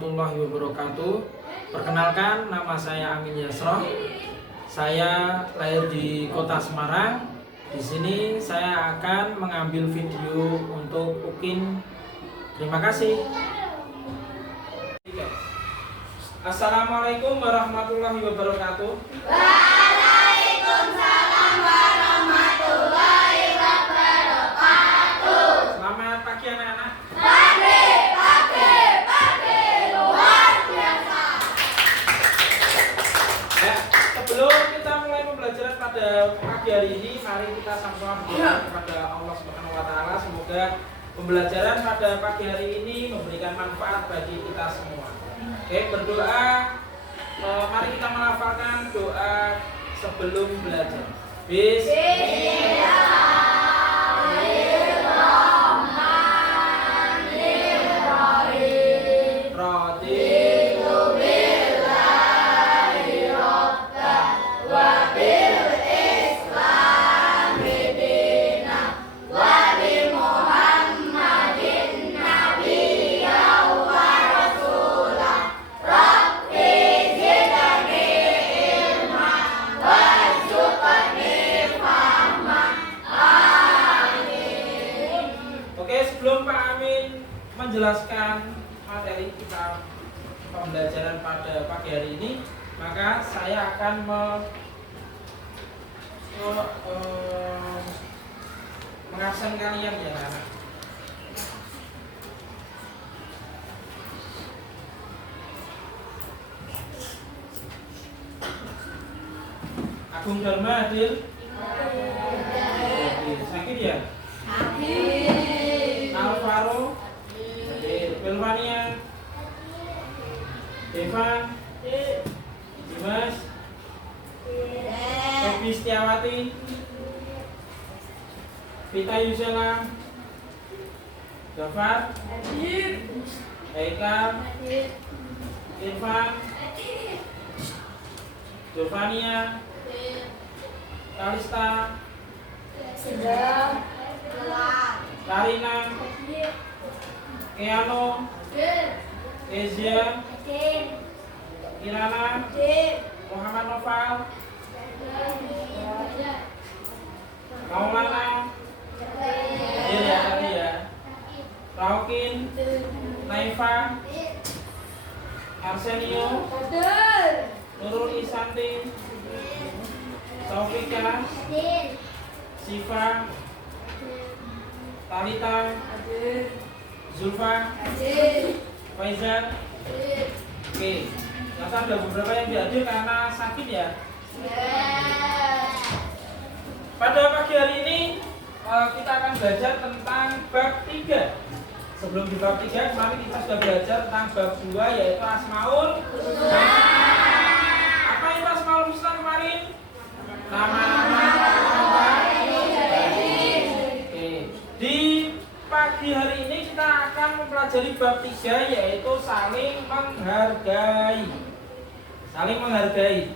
warahmatullahi wabarakatuh. Perkenalkan, nama saya Amin Yasroh. Saya lahir di Kota Semarang. Di sini saya akan mengambil video untuk UKIN. Terima kasih. Assalamualaikum warahmatullahi wabarakatuh. Waalaikumsalam warahmatullahi wabarakatuh. Selamat pagi anak-anak. Pagi, luar biasa. Ya, sebelum kita mulai pembelajaran pada pagi hari ini, mari kita sama-sama berdoa kepada Allah Subhanahu wa taala. Semoga pembelajaran pada pagi hari ini memberikan manfaat bagi kita semua. Oke, berdoa. Mari kita melafalkan doa sebelum belajar. Bismillahirrahmanirrahim. Raditu billahi rabban wa bil islami dinan wa bi Muhammadin nabiyyan wa rasulah. Rabbi zidni ilman warzuqni fahman. Amin. Oke, sebelum Pak Amin menjelaskan materi kita pembelajaran pada pagi hari ini, maka saya akan mengabsen kalian ya anak. Agung Dharma hadir. Sakit ya? Alvaro hadir. Belvania, Devan, Dimas, Febi Setiawati, Vita Yusela, Gafar, Haikal, Irfan, Jovania, Kalista, Karina, Keano, Kezia, Kirana, Muhammad Noval, Maulana, hadir ya tadi ya, Raukin, Naifa, Arsenio, Nurul Isanti, Taufika, Siva, Talita, Zulfa, Faizan. Oke, ternyata ada beberapa yang dihadir karena sakit ya. Pada pagi hari ini kita akan belajar tentang bab 3. Sebelum di bab 3 kemarin kita sudah belajar tentang bab 2 yaitu Asmaul Husna. Apa itu Asmaul Husna kemarin? Nama-nama Allah. Oke. Di pagi hari ini kita akan mempelajari bab 3 yaitu saling menghargai. Saling menghargai.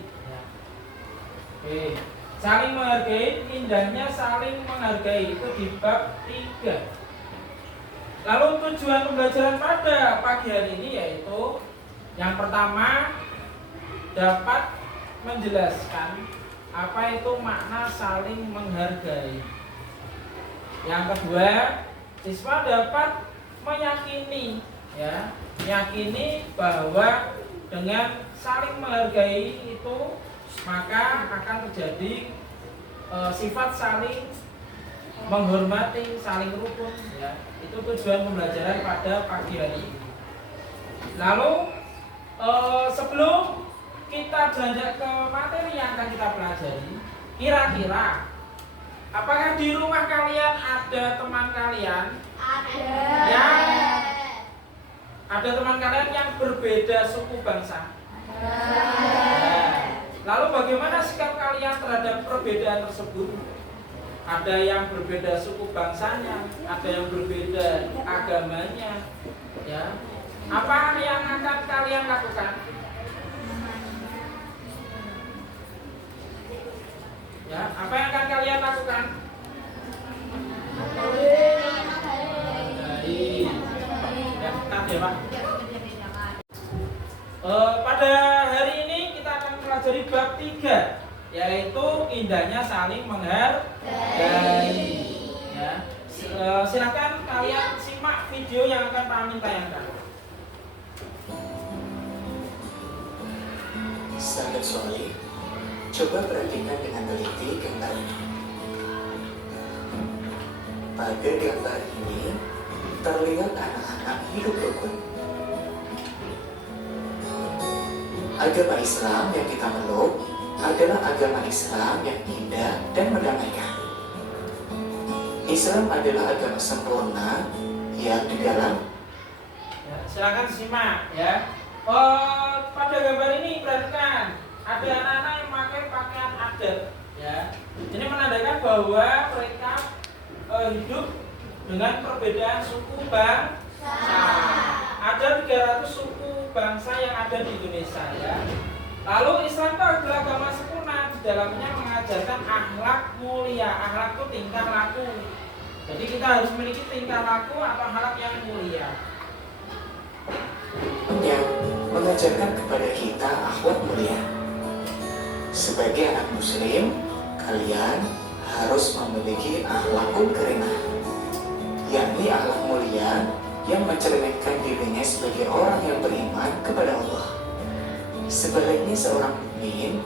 Oke. Saling menghargai, indahnya saling menghargai itu di bab 3. Lalu tujuan pembelajaran pada pagi hari ini yaitu yang pertama dapat menjelaskan apa itu makna saling menghargai. Yang kedua, siswa dapat meyakini meyakini bahwa dengan saling menghargai itu maka akan terjadi sifat saling menghormati, saling rukun ya. Itu tujuan pembelajaran pada pagi hari ini. Lalu sebelum kita beranjak ke materi yang akan kita pelajari, kira-kira apakah di rumah kalian ada teman kalian? Ada teman kalian yang berbeda suku bangsa? Lalu bagaimana sikap kalian terhadap perbedaan tersebut? Ada yang berbeda suku bangsanya, ada yang berbeda agamanya, ya. Apa yang akan kalian lakukan? Ya, apa yang akan kalian lakukan? Baik. Ya, tetap ya Pak. indahnya saling menghargai. Ya. Silakan kalian simak video yang akan Pak Amin tayangkan. Sahabat soleh, coba perhatikan dengan teliti gambar ini. Pada gambar ini terlihat anak-anak hidup rukun. Agama Islam yang kita meluk adalah agama Islam yang indah dan mendamaikan. Islam adalah agama sempurna yang di dalam. Ya, silakan simak ya. Pada gambar ini perhatikan ada anak-anak yang memakai pakaian adat ya. Ini menandakan bahwa mereka hidup dengan perbedaan suku bangsa. Ada 300 suku bangsa yang ada di Indonesia ya. Lalu Islam itu adalah agama sempurna, di dalamnya mengajarkan akhlak mulia. Akhlak itu tingkah laku. Jadi kita harus memiliki tingkah laku atau akhlak yang mulia. Yang mengajarkan kepada kita akhlak mulia. Sebagai anak muslim, kalian harus memiliki akhlakul karimah, yakni akhlak mulia yang mencerminkan dirinya sebagai orang yang beriman kepada Allah. Sebaliknya seorang mukmin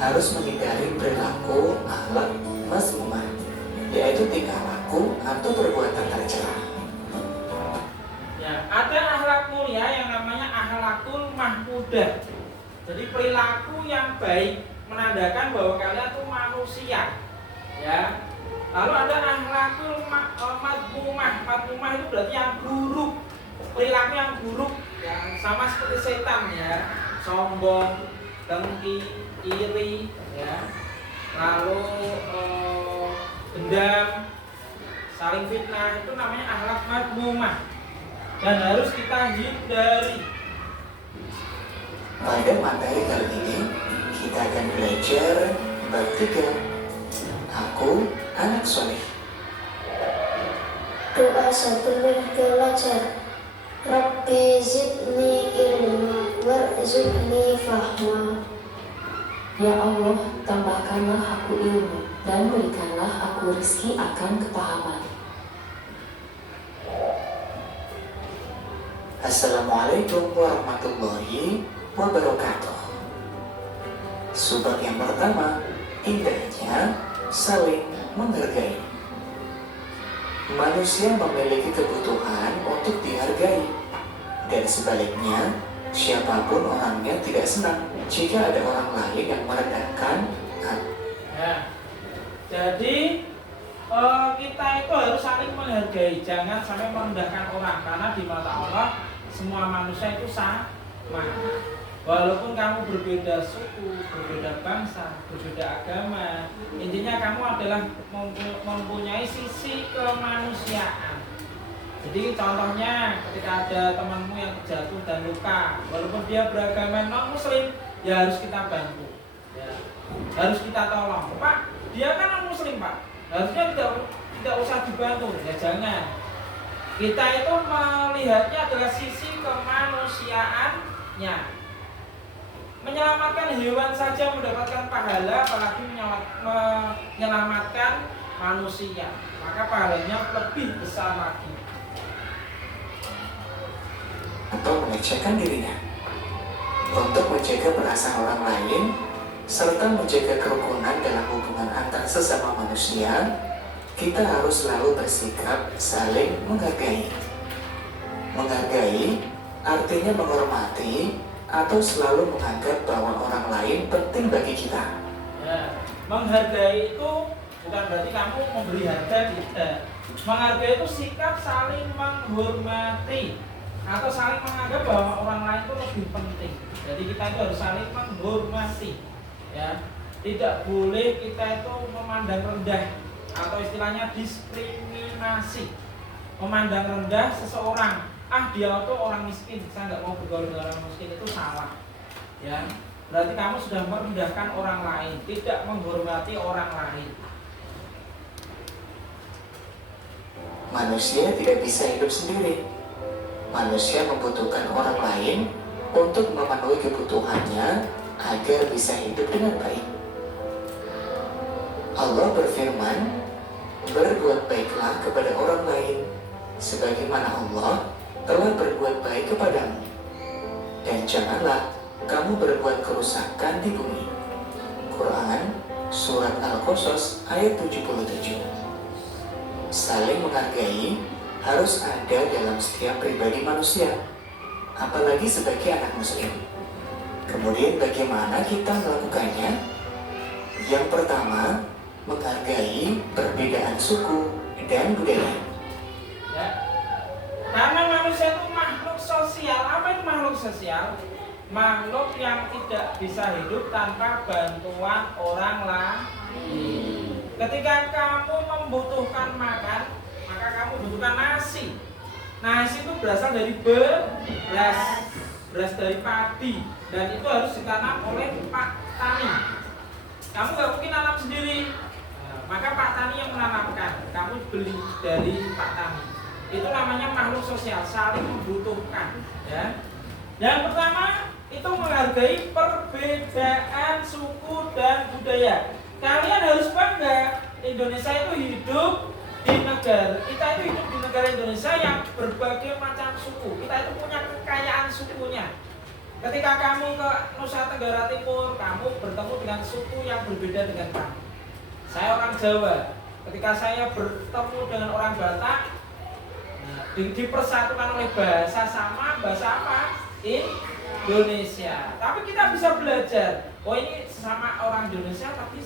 harus menghindari perilaku akhlak mazmumah, yaitu tingkah laku atau perbuatan tercela. Ya, ada akhlak mulia yang namanya akhlakul mahmudah. Jadi perilaku yang baik menandakan bahwa kalian itu manusia. Ya. Lalu ada akhlakul madmumah. Madmumah itu berarti yang buruk. Perilaku yang buruk, yang sama seperti setan ya. Sombong, dengki, iri, ya. Lalu dendam, saling fitnah, itu namanya akhlak madmumah. Dan harus kita hindari. Pada materi kali ini kita akan belajar bab 3. Aku anak soleh. Doa sebelum belajar. Rabbi zidni ilma warzuqni fahma. Ya Allah, tambahkanlah aku ilmu dan berikanlah aku rezeki akan kepahaman. Assalamualaikum warahmatullahi wabarakatuh. Sebab yang pertama, indahnya saling menghargai. Manusia memiliki kebutuhan untuk dihargai, dan sebaliknya, siapapun orangnya tidak senang jika ada orang lain yang merendahkan. Ya. Jadi kita itu harus saling menghargai, jangan sampai merendahkan orang, karena di mata Allah semua manusia itu sama. Walaupun kamu berbeda suku, berbeda bangsa, berbeda agama, intinya kamu adalah mempunyai sisi kemanusiaan. Jadi contohnya ketika ada temanmu yang terjatuh dan luka, walaupun dia beragama non muslim, ya harus kita bantu, ya. Harus kita tolong. Pak, dia kan non muslim Pak, harusnya tidak usah dibantu, ya jangan. Kita itu melihatnya adalah sisi kemanusiaannya. Menyelamatkan hewan saja mendapatkan pahala, apalagi menyelamatkan manusia, maka pahalanya lebih besar lagi. Atau mengecekkan dirinya untuk menjaga perasaan orang lain serta menjaga kerukunan dalam hubungan antar sesama manusia. Kita harus selalu bersikap saling menghargai. Menghargai artinya menghormati atau selalu menganggap bahwa orang lain penting bagi kita. Ya, menghargai itu bukan berarti kamu memberi harga, tidak. Menghargai itu sikap saling menghormati atau saling menganggap bahwa orang lain itu lebih penting. Jadi kita itu harus saling menghormati, ya. Tidak boleh kita itu memandang rendah atau istilahnya diskriminasi. Memandang rendah seseorang, dia itu orang miskin, saya nggak mau bergaul dengan orang miskin, itu salah, ya. Berarti kamu sudah merendahkan orang lain, tidak menghormati orang lain. Manusia tidak bisa hidup sendiri. Manusia membutuhkan orang lain untuk memenuhi kebutuhannya agar bisa hidup dengan baik. Allah berfirman, berbuat baiklah kepada orang lain, sebagaimana Allah telah berbuat baik kepadamu. Dan janganlah kamu berbuat kerusakan di bumi. Quran Surat Al-Qasas ayat 77. Saling menghargai harus ada dalam setiap pribadi manusia, apalagi sebagai anak muslim. Kemudian bagaimana kita melakukannya? Yang pertama, menghargai perbedaan suku dan budaya. Ya. Karena manusia itu makhluk sosial. Apa itu makhluk sosial? Makhluk yang tidak bisa hidup tanpa bantuan orang lain. Ketika kamu membutuhkan makan, maka kamu membutuhkan nasi. Nasi itu berasal dari beras dari padi, dan itu harus ditanam oleh Pak Tani. Kamu nggak mungkin nanam sendiri, maka Pak Tani yang menanamkan. Kamu beli dari Pak Tani. Itu namanya makhluk sosial, saling membutuhkan. Ya. Yang pertama itu menghargai perbedaan suku dan budaya. Kalian harus bangga, Indonesia itu hidup di negara, kita itu hidup di negara Indonesia yang berbagai macam suku. Kita itu punya kekayaan sukunya. Ketika kamu ke Nusa Tenggara Timur, kamu bertemu dengan suku yang berbeda dengan kamu. Saya orang Jawa. Ketika saya bertemu dengan orang Batak, dipersatukan oleh bahasa sama, bahasa apa? Indonesia. Tapi kita bisa belajar. Oh, ini sesama orang Indonesia, tapi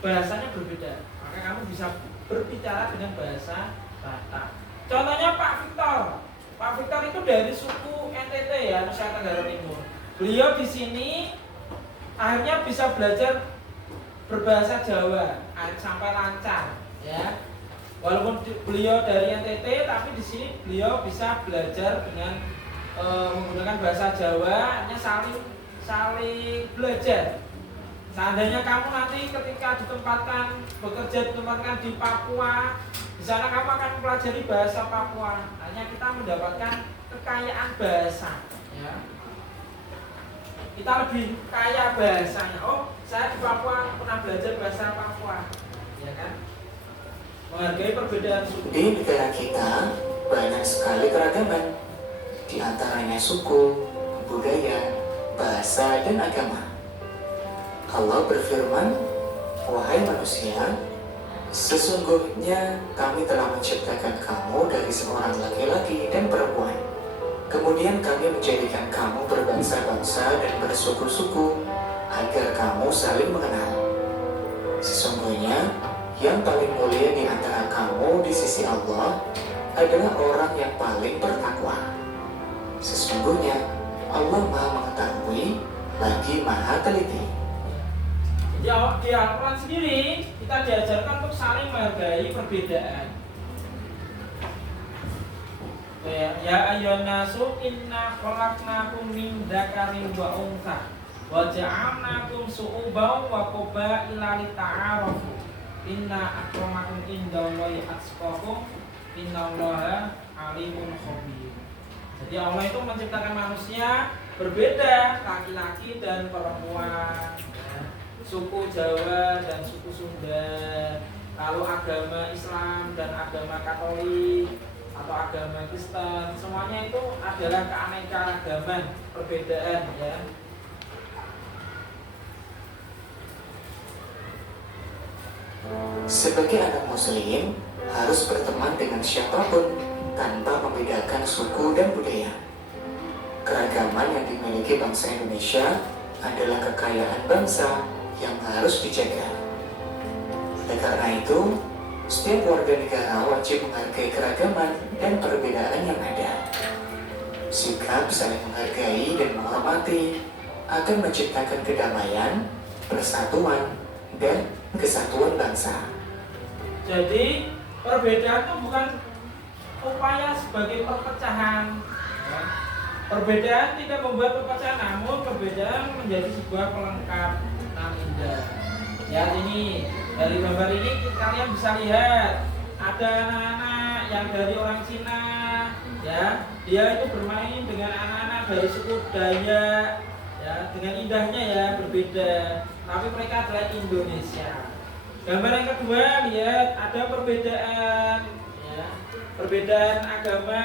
bahasanya berbeda. Maka kamu bisa berbicara dengan bahasa Batak. Contohnya Pak Victor. Pak Victor itu dari suku NTT ya, Nusa Tenggara Timur. Beliau di sini akhirnya bisa belajar berbahasa Jawa sampai lancar, ya. Walaupun beliau dari NTT, tapi di sini beliau bisa belajar dengan menggunakan bahasa Jawa, hanya saling belajar. Seandainya kamu nanti ketika bekerja ditempatkan di Papua, di sana kamu akan mempelajari bahasa Papua. Hanya kita mendapatkan kekayaan bahasa, ya. Kita lebih kaya bahasanya. Oh, saya di Papua pernah belajar bahasa Papua, ya kan? Menghargai perbedaan suku. Di negara kita banyak sekali keragaman, di antaranya suku, budaya, bahasa, dan agama. Allah berfirman, wahai manusia, sesungguhnya kami telah menciptakan kamu dari seorang laki-laki dan perempuan. Kemudian kami menjadikan kamu berbangsa-bangsa dan bersuku-suku agar kamu saling mengenal. Sesungguhnya yang paling mulia di antara kamu di sisi Allah adalah orang yang paling bertakwa. Sesungguhnya Allah Maha Mengetahui lagi Maha Teliti. Di Al-Quran sendiri kita diajarkan untuk saling menghargai perbedaan. Ya ayyuhan nasu inna khalaqnakum min dzakarin wa untha wa ja'alnakum syu'uban wa qabaila lita'arafu. Inna akramakum indallahi atqakum innallaha alimun khabir. Jadi Allah itu menciptakan manusia berbeda, laki-laki dan perempuan, suku Jawa dan suku Sunda, lalu agama Islam dan agama Katolik atau agama Kristen, semuanya itu adalah keanekaragaman, perbedaan, ya. Sebagai anak muslim harus berteman dengan siapapun tanpa membedakan suku dan budaya. Keragaman yang dimiliki bangsa Indonesia adalah kekayaan bangsa yang harus dijaga. Oleh karena itu, setiap warga negara wajib menghargai keragaman dan perbedaan yang ada. Sikap saling menghargai dan menghormati akan menciptakan kedamaian, persatuan, dan kesatuan bangsa. Jadi perbedaan itu bukan upaya sebagai perpecahan, ya. Perbedaan tidak membuat perpecahan, namun perbedaan menjadi sebuah pelengkap yang indah. Ya, ini dari gambar ini kalian bisa lihat ada anak-anak yang dari orang Cina, ya, dia itu bermain dengan anak-anak dari suku Dayak, ya, dengan indahnya ya berbeda, tapi mereka adalah Indonesia. Gambar yang kedua, lihat ada perbedaan ya. Perbedaan agama.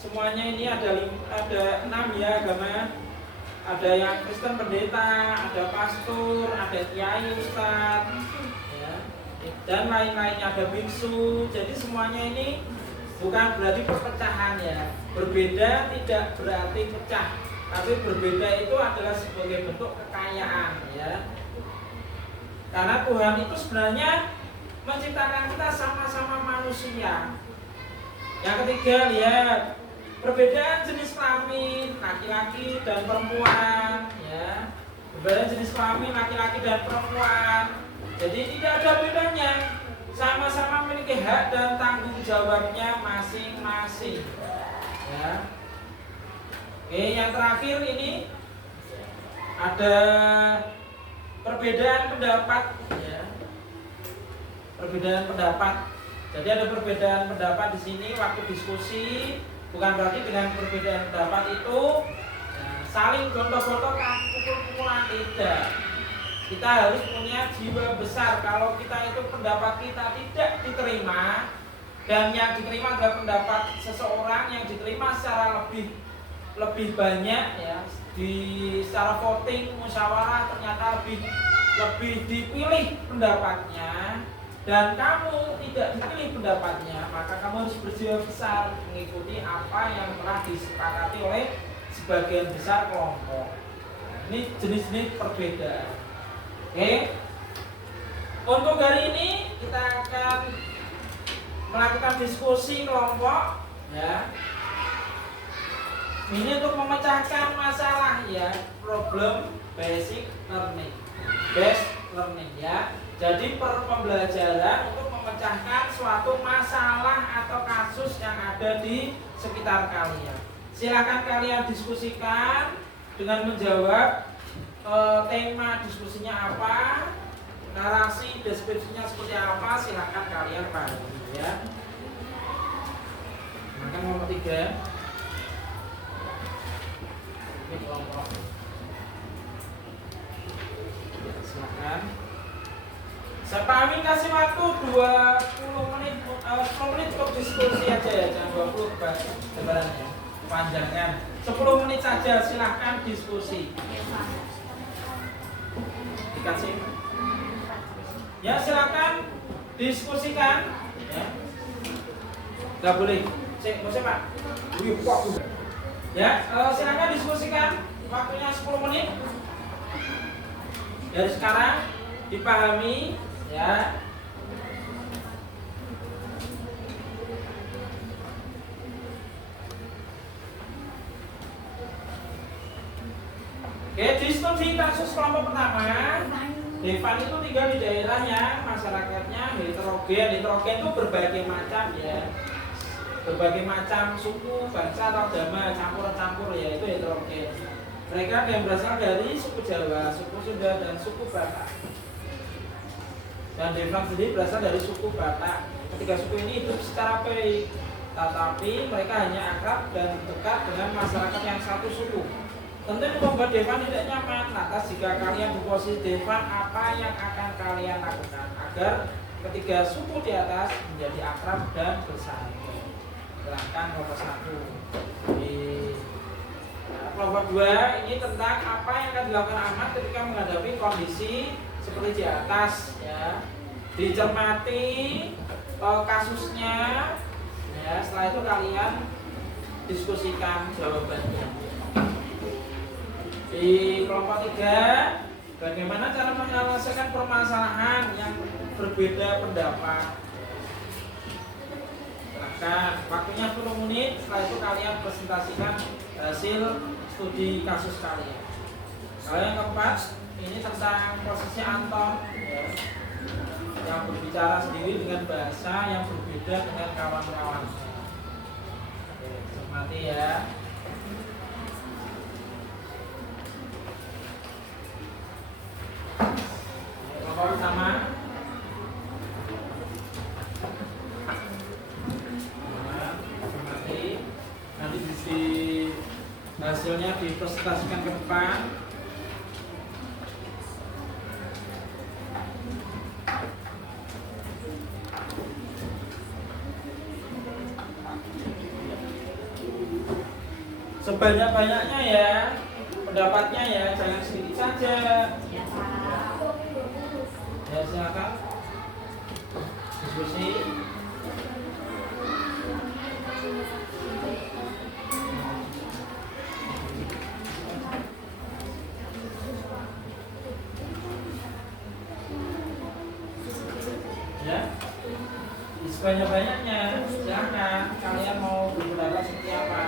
Semuanya ini ada 6 ya agama. Ada yang Kristen pendeta, ada pastor, ada kiai, ustadz ya. Dan lain-lainnya, ada biksu. Jadi semuanya ini bukan berarti perpecahan ya. Berbeda tidak berarti pecah, tapi berbeda itu adalah sebagai bentuk kekayaan ya. Karena Tuhan itu sebenarnya menciptakan kita sama-sama manusia. Yang ketiga, lihat perbedaan jenis kelamin laki-laki dan perempuan ya. Perbedaan jenis kelamin laki-laki dan perempuan. Jadi tidak ada bedanya. Sama-sama memiliki hak dan tanggung jawabnya masing-masing. Ya. Oke, yang terakhir ini ada perbedaan pendapat ya. Perbedaan pendapat. Jadi ada perbedaan pendapat di sini waktu diskusi, bukan berarti dengan perbedaan pendapat itu ya, saling gontok-gontokan, pukul-pukulan, tidak. Kita harus punya jiwa besar. Kalau kita itu pendapat kita tidak diterima dan yang diterima adalah pendapat seseorang yang diterima secara lebih banyak ya, secara voting musyawarah ternyata lebih dipilih pendapatnya dan kamu tidak dipilih pendapatnya, maka kamu harus berjiwa besar mengikuti apa yang telah disepakati oleh sebagian besar kelompok. Ini jenis-jenis perbedaan. Oke. Untuk hari ini kita akan melakukan diskusi kelompok ya. Ini untuk memecahkan masalah ya, problem basic learning. Basic learning ya. Jadi pembelajaran untuk memecahkan suatu masalah atau kasus yang ada di sekitar kalian. Silakan kalian diskusikan dengan menjawab tema diskusinya apa, narasi deskripsinya seperti apa, silakan kalian pahami ya. Maka nomor 3 ini kelompok. Ya, silakan. Saya pahami kasih waktu 20 menit, 10 menit untuk diskusi aja ya, jangan 20 sebenarnya. Panjangan 10 menit saja, silahkan diskusi. Dikasih. Ya silakan diskusikan. Ya. Gak boleh. Pak. Ya, silakan diskusikan. Waktunya 10 menit. Dari sekarang dipahami ya. Oke, di studi kasus kelompok pertama, Devan itu tinggal di daerah yang masyarakatnya heterogen. Heterogen itu berbagai macam ya, berbagai macam suku, bangsa atau agama, campur-campur ya, itu heterogen. Mereka yang berasal dari suku Jawa, suku Sunda, dan suku Batak. Dan Devan sendiri berasal dari suku Batak. Ketiga suku ini hidup secara baik, tetapi mereka hanya akrab dan dekat dengan masyarakat yang satu suku. Tentu itu membuat Devan tidak nyaman. Lantas jika kalian di posisi Devan, apa yang akan kalian lakukan agar ketiga suku di atas menjadi akrab dan bersahabat? Silahkan kelompok 1. Di kelompok 2 ini tentang apa yang akan dilakukan Ahmad ketika menghadapi kondisi seperti di atas ya. Dicermati kasusnya ya, setelah itu kalian diskusikan jawabannya. Di kelompok 3, bagaimana cara menyelesaikan permasalahan yang berbeda pendapat. Silahkan, waktunya 10 menit. Setelah itu kalian presentasikan hasil studi kasus kalian. Kalau yang keempat, ini tentang posisi Anton ya, yang berbicara sendiri dengan bahasa yang berbeda dengan kawan-kawannya. Oke, cermati ya. Kelompok pertama, nanti hasilnya dipresentasikan ke depan. sebanyak-banyaknya ya pendapatnya ya, jangan sedikit saja. Ya silakan diskusi. Ya, sebanyak-banyaknya silakan, kalian mau berpendapat seperti apa?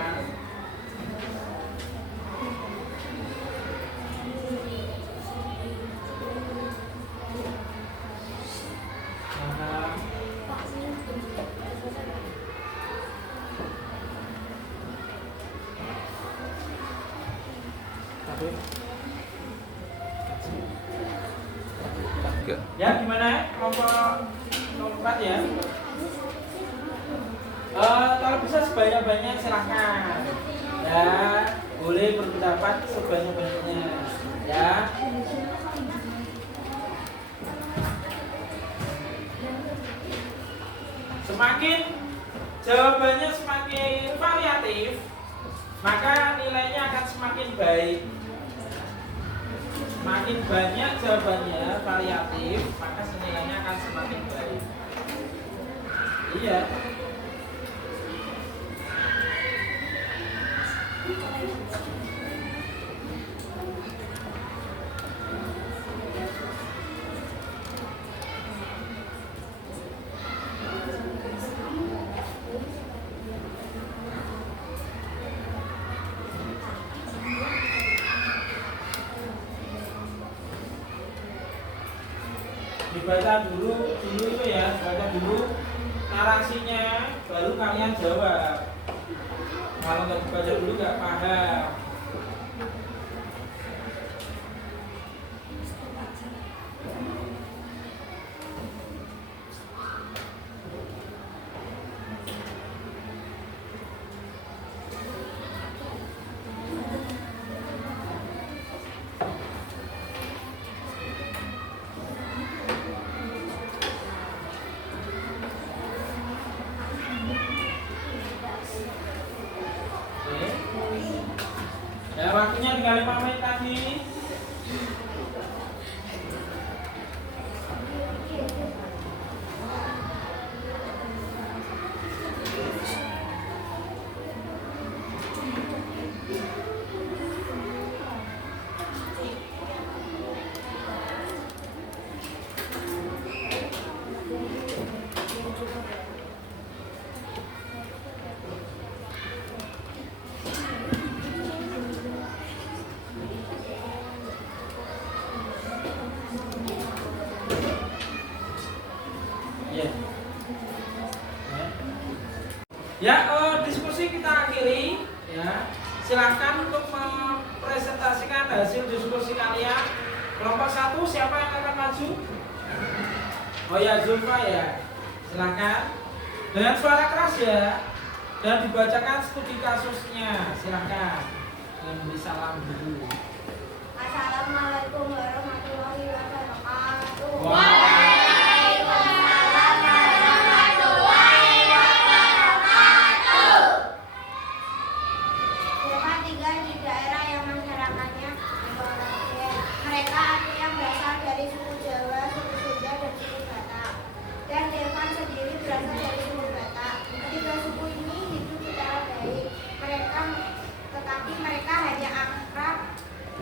Ya gimana kelompok nomor 4 ya? Kalau bisa sebanyak-banyaknya silahkan ya, boleh berpendapat sebanyak-banyaknya ya. Semakin jawabannya semakin variatif, maka nilainya akan semakin baik. Semakin banyak jawabannya variatif, maka nilainya akan semakin baik. Iya. Dibaca dulu itu ya, baca dulu narasinya, baru kalian jawab. Kalau nggak dibaca dulu nggak paham. Ya, waktunya tinggal 5 menit lagi. Ya, diskusi kita akhiri ya. Silahkan untuk mempresentasikan hasil diskusi kalian. Kelompok 1 siapa yang akan maju? Oh ya, Zulfa ya. Silahkan dengan suara keras ya, dan dibacakan studi kasusnya. Silahkan dan beri salam dulu. Assalamualaikum warahmatullahi wabarakatuh. Waalaikumsalam warahmatullahi wabarakatuh. Saya tinggal di daerah yang masyarakatnya mereka ada yang berasal dari suku Jawa, suku Sunda, dan suku Batak. Dan Devan sendiri berasal dari suku Batak. Ketiga suku ini hidup secara baik. Tetapi mereka hanya akrab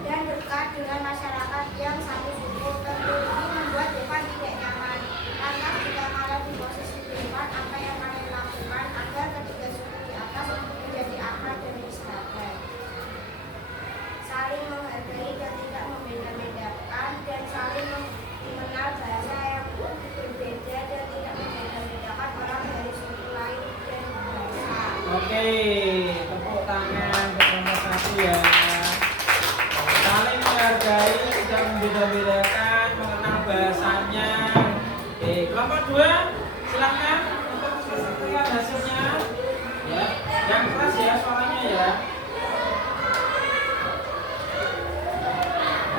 dan dekat dengan masyarakat yang satu suku. Tentu ini membuat Devan tidak nyaman. Karena jika kalian di posisi Devan, apa yang kalian lakukan agar ketiga suku di atas menjadi akrab dan bersahabat? Saling menghargai dan tidak membeda-bedakan, dan saling mengenal bahasa yang berbeda dan tidak membeda-bedakan orang dari suku lain dan bahasa. Oke, tepuk tangan untuk nomor 1 ya. Saling menghargai, tidak membeda-bedakan, mengenal bahasanya. Oke, kelompok 2 silahkan untuk presentasikan hasilnya. Ya, yang keras ya suaranya ya.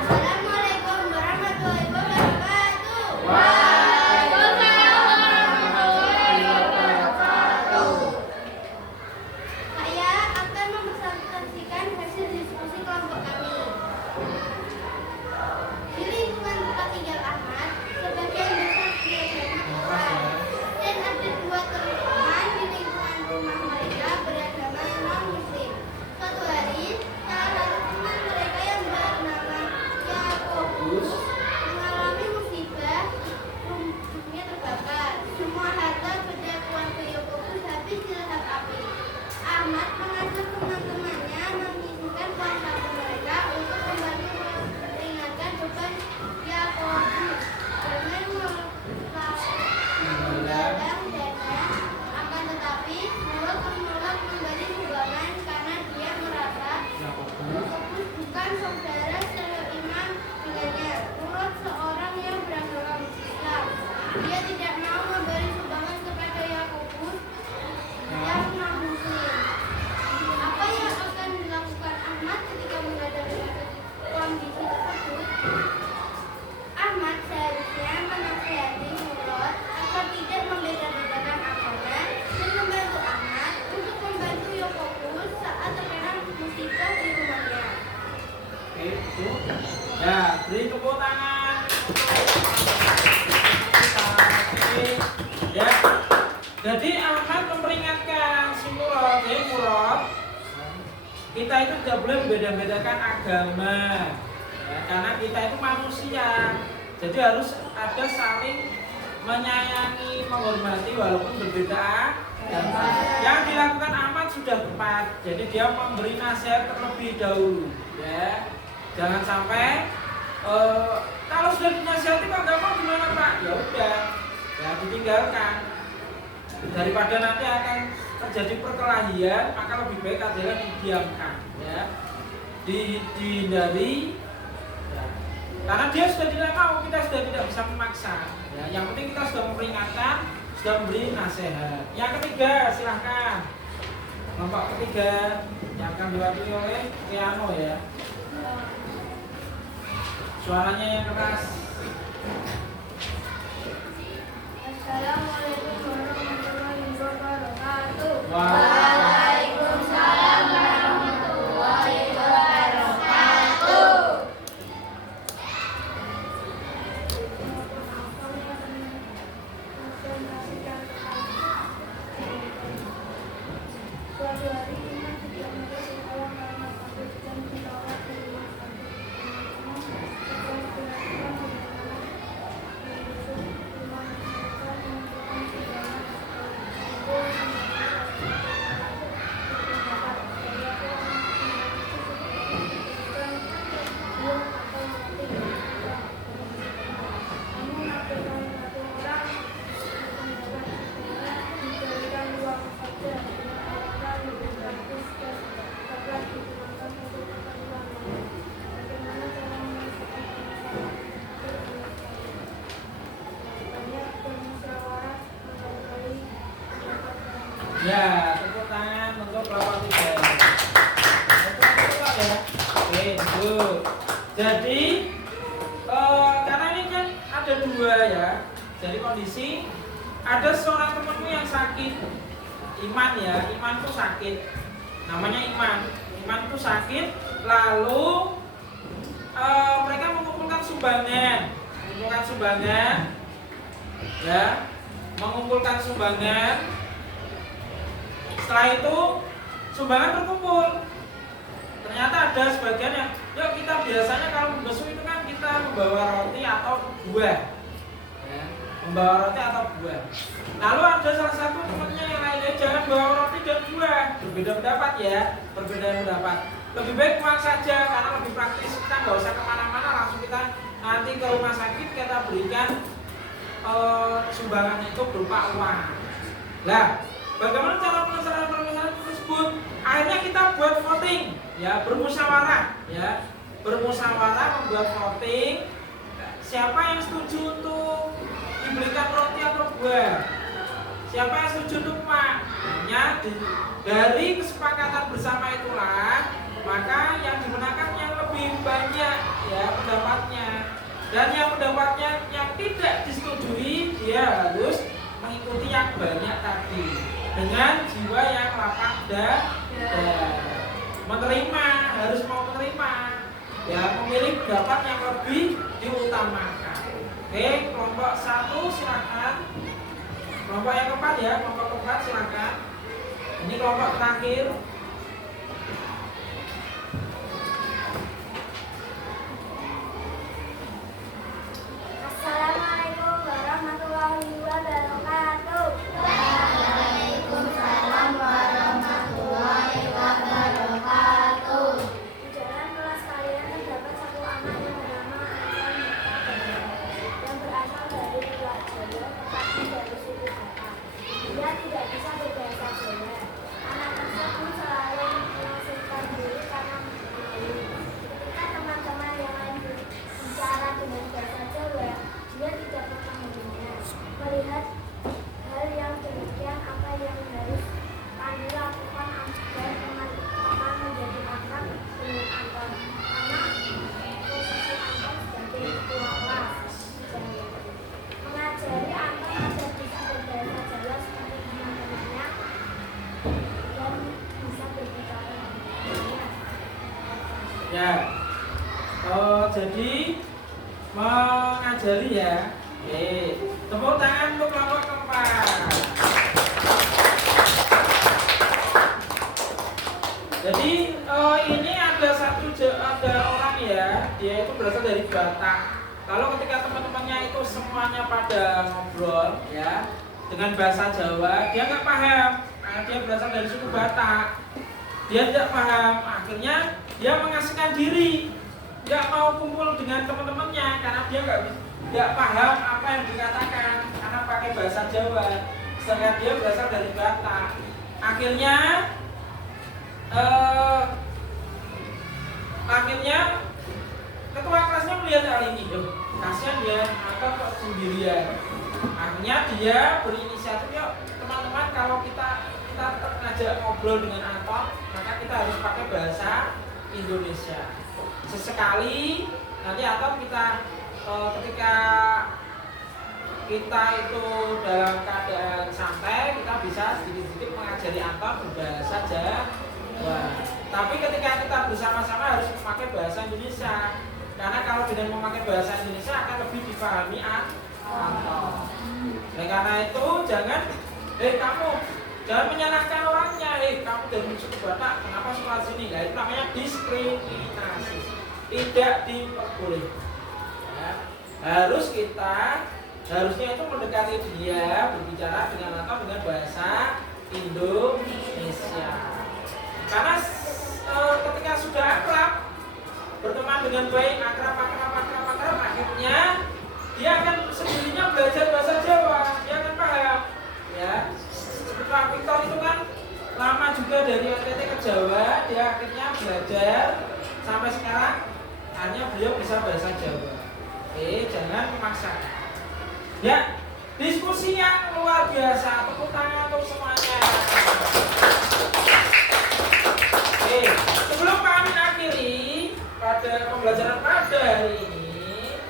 Assalamualaikum warahmatullahi wabarakatuh. Waalaikumsalam warahmatullahi wabarakatuh. Saya akan mempresentasikan Jadi Ahmad memperingatkan si Murad, kita itu tidak boleh membeda-bedakan agama, ya, karena kita itu manusia. Jadi harus ada saling menyayangi, menghormati walaupun berbeda agama. Yang dilakukan Ahmad sudah tepat. Jadi dia memberi nasihat terlebih dahulu, ya. Jangan sampai kalau sudah dinasihati kok nggak mau gimana Pak? Ya udah, ya ditinggalkan. Daripada nanti akan terjadi perkelahian, maka lebih baik adalah didiamkan, ya, dihindari, ya. Karena dia sudah tidak mau, kita sudah tidak bisa memaksa, ya. Yang penting kita sudah memperingatkan, sudah memberi nasihat. Yang ketiga, silahkan kelompok ketiga yang akan diwakili oleh Riano, ya. Suaranya yang keras. Assalamualaikum warahmatullahi wabarakatuh. Waalaikumsalam warahmatullahi wabarakatuh. Suatu hari Iman tidak menulis sekolah karena sakit dan dirawat di rumah sakit. Setelah dilakukan Ya, tepuk tangan untuk kelompok 3. Tepuk ya. Oke, good. Jadi karena ini kan ada 2 ya. Jadi kondisi ada seorang temanmu yang sakit. Iman ya, Iman tuh sakit. Namanya Iman. Iman tuh sakit, lalu mereka mengumpulkan sumbangan. Ya, mengumpulkan sumbangan. Setelah itu sumbangan terkumpul. Ternyata ada sebagian yang, yuk kita biasanya kalau membesuk itu kan kita membawa roti atau buah, ya, membawa roti atau buah. Lalu ada salah satu temannya yang lainnya, jangan bawa roti dan buah. Berbeda pendapat ya, berbeda pendapat. Lebih baik uang saja karena lebih praktis. Kita nggak usah kemana-mana, langsung kita nanti ke rumah sakit kita berikan sumbangan itu berupa uang. Lah, bagaimana cara penyelesaian permasalahan tersebut? Akhirnya kita buat voting, ya, bermusyawarah, ya, membuat voting. Siapa yang setuju untuk dibelikan roti atau buah? Siapa yang setuju untuk uang? Hanya dari kesepakatan bersama itulah, maka yang dimenangkan yang lebih banyak, ya, pendapatnya. Dan yang pendapatnya yang tidak disetujui, dia harus mengikuti yang banyak tadi dengan jiwa yang lapang dada, menerima, harus mau menerima, ya, memilih pendapat yang lebih diutamakan. Oke, kelompok 1 silakan. Kelompok yang keempat ya, kelompok keempat silakan. Ini kelompok terakhir. Assalamualaikum warahmatullahi wabarakatuh. Waalaikumsalam warahmatullahi wabarakatuh. Di dalam kelas kalian terdapat satu anak yang bernama yang berasal dari luar Jawa, tetapi dari suku Batak. Dia tidak bisa berbahasa Jawa. Anak tersebut selalu mengasingkan diri karena malu. Ketika teman-teman yang lain bicara dengan bahasa Jawa, dia tidak pernah mendengar. Melihat hal yang demikian, apa yang harus kami lakukan agar teman-teman menjadi akrab dengan Anton? Karena posisi Anton sebagai ketua kelas, mengajari Anton agar bisa berbahasa Jawa seperti teman-temannya dan bisa berbicara dengannya. Ya, jadi mengajari ya. Oke, tepuk tangan untuk kelompok keempat. Jadi ini ada ada orang ya, dia itu berasal dari Batak. Lalu ketika teman-temannya itu semuanya pada ngobrol ya dengan bahasa Jawa, dia nggak paham. Karena dia berasal dari suku Batak, dia tidak paham. Akhirnya dia mengasingkan diri, nggak mau kumpul dengan teman-temannya karena dia nggak paham apa yang dikatakan karena pakai bahasa Jawa. Sedangkan dia berasal dari Batak. Akhirnya ketua kelasnya melihat hal ini, kasihan dia atau kok sendirian. Akhirnya dia berinisiatif, yuk teman-teman, kalau kita ngajak ngobrol dengan Anton, maka kita harus pakai bahasa Indonesia. Sesekali nanti atau ketika kita itu dalam keadaan santai, kita bisa sedikit-sedikit mengajari Anton berbahasa Jawa. Tapi ketika kita bersama-sama harus memakai bahasa Indonesia, karena kalau dengan memakai bahasa Indonesia akan lebih dipahami Anton. Nah, karena itu kamu jangan menyalahkan orangnya. Kamu dari suku Batak, kenapa sekolah sini? Nah, itu namanya diskriminasi. Tidak diperbolehkan. Ya. Harusnya itu mendekati dia, berbicara dengan bahasa Indonesia. Karena ketika sudah akrab, berteman dengan baik, akrab, akhirnya dia akan sendirinya belajar bahasa Jawa, dia akan paham. Ya, seperti Pak Victor itu kan lama juga dari NTT ke Jawa, dia akhirnya belajar sampai sekarang, hanya beliau bisa bahasa Jawa. Oke, jangan memaksakan. Ya, diskusi yang luar biasa, tepuk tangan untuk semuanya. Oke, sebelum kami akhiri pada pembelajaran pada hari ini,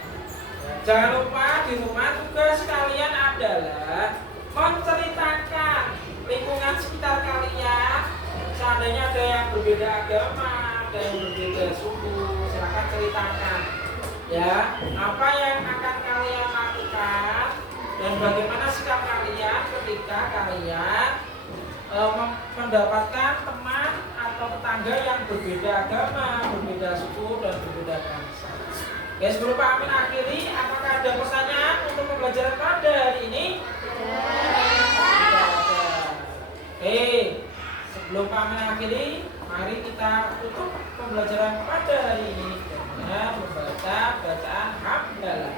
jangan lupa di rumah tugas kalian adalah menceritakan lingkungan sekitar kalian. Seandainya ada yang berbeda agama, ada yang berbeda suku, silakan ceritakan. Ya, apa yang akan kalian lakukan dan bagaimana sikap kalian ketika kalian mendapatkan teman atau tetangga yang berbeda agama, berbeda suku dan berbeda bangsa. Oke, sebelum Pak Amin akhiri, apakah ada pertanyaan untuk pembelajaran pada hari ini? Oke, sebelum Pak Amin akhiri, mari kita tutup pembelajaran pada hari ini dengan membaca bacaan hamdalah.